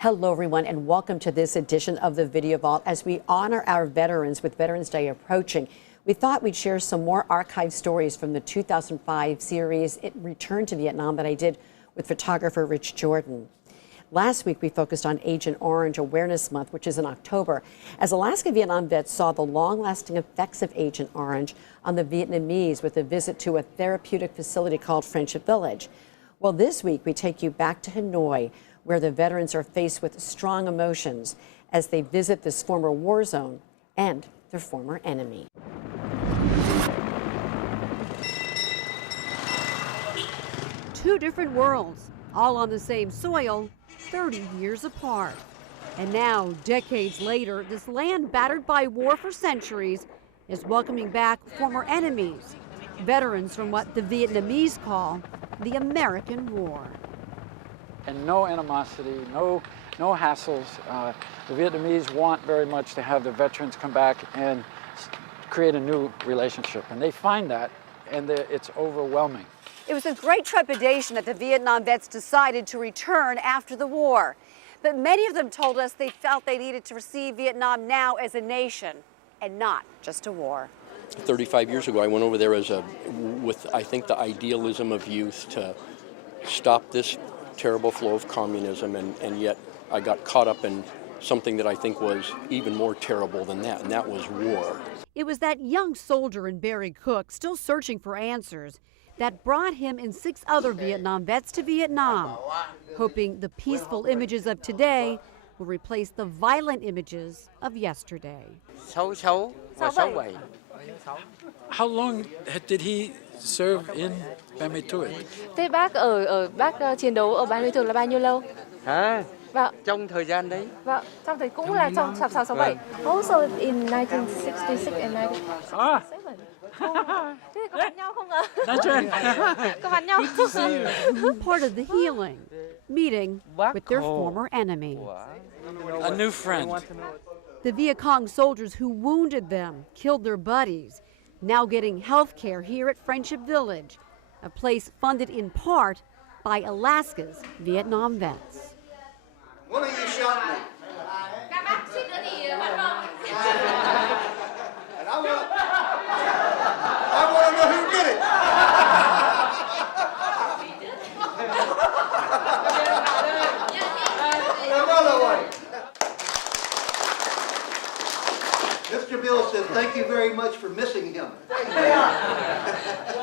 Hello, everyone, and welcome to this edition of the Video Vault. As we honor our veterans with Veterans Day approaching, we thought we'd share some more archive stories from the 2005 series, It Returned to Vietnam, that I did with photographer Rich Jordan. Last week, we focused on Agent Orange Awareness Month, which is in October, as Alaska Vietnam vets saw the long-lasting effects of Agent Orange on the Vietnamese with a visit to a therapeutic facility called Friendship Village. Well, this week, we take you back to Hanoi, where the veterans are faced with strong emotions as they visit this former war zone and their former enemy. Two different worlds, all on the same soil, 30 years apart. And now, decades later, this land battered by war for centuries is welcoming back former enemies, veterans from what the Vietnamese call the American War. And no animosity, no hassles. The Vietnamese want very much to have the veterans come back and create a new relationship. And they find that, and it's overwhelming. It was with great trepidation that the Vietnam vets decided to return after the war. But many of them told us they felt they needed to receive Vietnam now as a nation and not just a war. 35 years ago, I went over there with, I think, the idealism of youth to stop this terrible flow of communism, and yet I got caught up in something that I think was even more terrible than that, and that was war. It was that young soldier in Barry Cook, still searching for answers, that brought him and 6 other Vietnam vets to Vietnam, hoping the peaceful images of today will replace the violent images of yesterday. How long did he serve in Ban Ma Thuột? Thế bác chiến đấu ở Ban Ma Thuột là bao nhiêu lâu? Vâng. Trong thời gian đấy. Vâng, trong thời cũng là trong 67. Also in 1966 and 1967. Thế có bạn nhau không ạ? Nói chuyện. Có bạn nhau. Part of the healing, meeting with their former enemy. A new friend. The Viet Cong soldiers who wounded them, killed their buddies, now getting health care here at Friendship Village, a place funded in part by Alaska's Vietnam vets. One of you shot me. Các bác suýt nữa thì bắn rồng. And I want to know who did it. Another one. Mr. Bill says, thank you very much for missing him.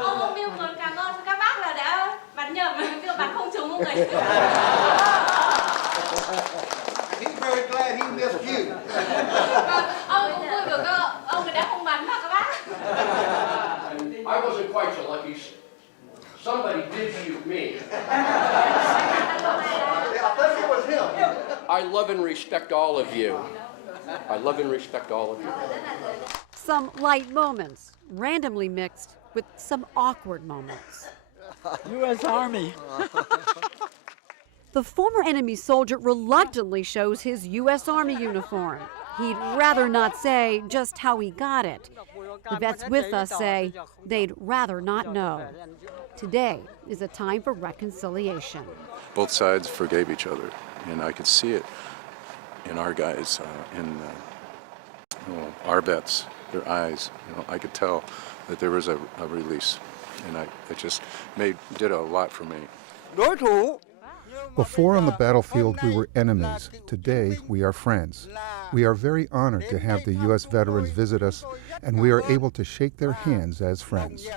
Ông Bill muốn cảm ơn các bác là đã bắn nhầm, Bill bắn không trúng ông ấy. He's very glad he missed you. Ông cũng vui vì ông đã không bắn vào các bác. I wasn't quite so lucky. Somebody did shoot me. I think it was him. I love and respect all of you. I love and respect all of you. Some light moments, randomly mixed with some awkward moments. U.S. Army. The former enemy soldier reluctantly shows his U.S. Army uniform. He'd rather not say just how he got it. The vets with us say they'd rather not know. Today is a time for reconciliation. Both sides forgave each other, and I could see it in our guys, in our vets, their eyes. I could tell that there was a release, and it just did a lot for me. Before on the battlefield, we were enemies. Today, we are friends. We are very honored to have the U.S. veterans visit us, and we are able to shake their hands as friends.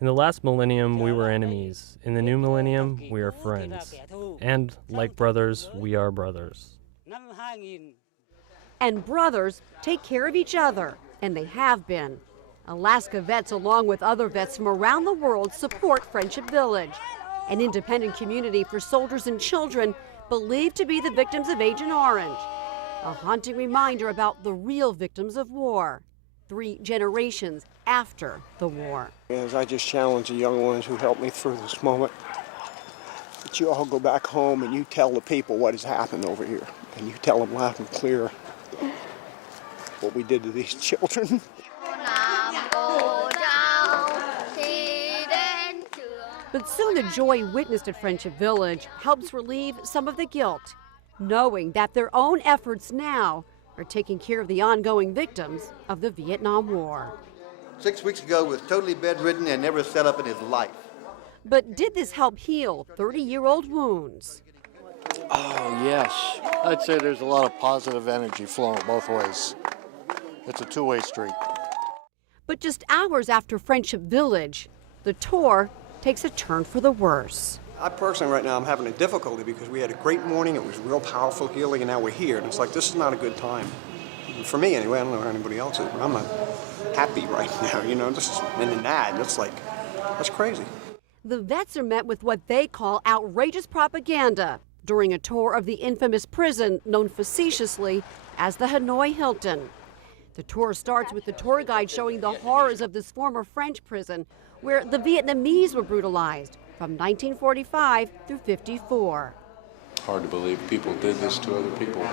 In the last millennium, we were enemies. In the new millennium, we are friends. And, like brothers, we are brothers. And brothers take care of each other, and they have been. Alaska vets, along with other vets from around the world, support Friendship Village, an independent community for soldiers and children believed to be the victims of Agent Orange. A haunting reminder about the real victims of war, 3 generations after the war. As I just challenge the young ones who helped me through this moment, that you all go back home and you tell the people what has happened over here, and you tell them loud and clear what we did to these children. But soon the joy witnessed at Friendship Village helps relieve some of the guilt, knowing that their own efforts now are taking care of the ongoing victims of the Vietnam War. 6 weeks ago was totally bedridden and never sat up in his life. But did this help heal 30-year-old wounds? Oh, yes. I'd say there's a lot of positive energy flowing both ways. It's a two-way street. But just hours after Friendship Village, the tour takes a turn for the worse. I personally right now I'm having a difficulty because we had a great morning, it was real powerful healing, and now we're here, and it's like this is not a good time. For me anyway, I don't know how anybody else is, but I'm not happy right now, you know, this is in an ad, that's crazy. The vets are met with what they call outrageous propaganda during a tour of the infamous prison known facetiously as the Hanoi Hilton. The tour starts with the tour guide showing the horrors of this former French prison where the Vietnamese were brutalized from 1945 through 54. Hard to believe people did this to other people.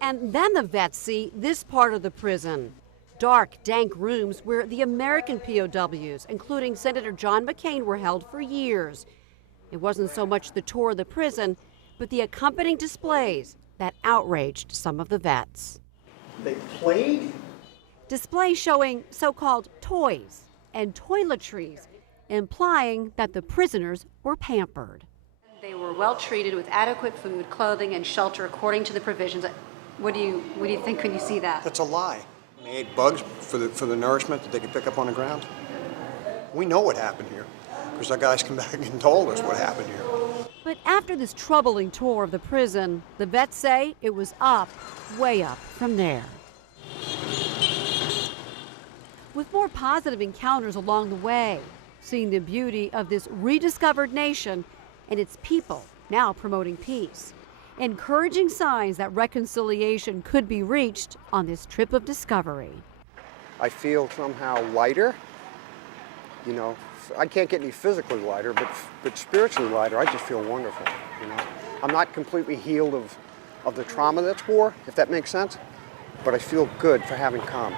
And then the vets see this part of the prison. Dark, dank rooms where the American POWs, including Senator John McCain, were held for years. It wasn't so much the tour of the prison, but the accompanying displays that outraged some of the vets. They played? Displays showing so-called toys and toiletries, implying that the prisoners were pampered. They were well treated with adequate food, clothing, and shelter according to the provisions. What do you think when you see that? That's a lie. They ate bugs for the nourishment that they could pick up on the ground. We know what happened here because our guys come back and told us what happened here. But after this troubling tour of the prison, the vets say it was up, way up from there. With more positive encounters along the way, seeing the beauty of this rediscovered nation and its people now promoting peace, encouraging signs that reconciliation could be reached on this trip of discovery. I feel somehow lighter. You know, I can't get any physically lighter, but spiritually lighter. I just feel wonderful. You know, I'm not completely healed of the trauma that's war, if that makes sense, but I feel good for having come.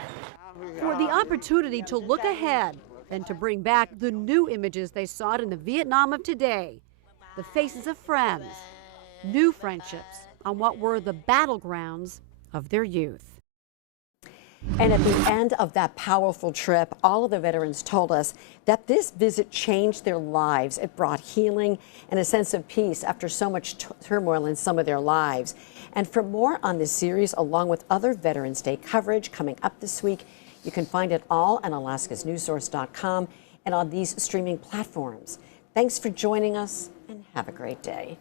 For the opportunity to look ahead and to bring back the new images they sought in the Vietnam of today, the faces of friends, new friendships on what were the battlegrounds of their youth. And at the end of that powerful trip, all of the veterans told us that this visit changed their lives. It brought healing and a sense of peace after so much turmoil in some of their lives. And for more on this series, along with other Veterans Day coverage coming up this week, you can find it all on alaskasnewssource.com and on these streaming platforms. Thanks for joining us, and have a great day.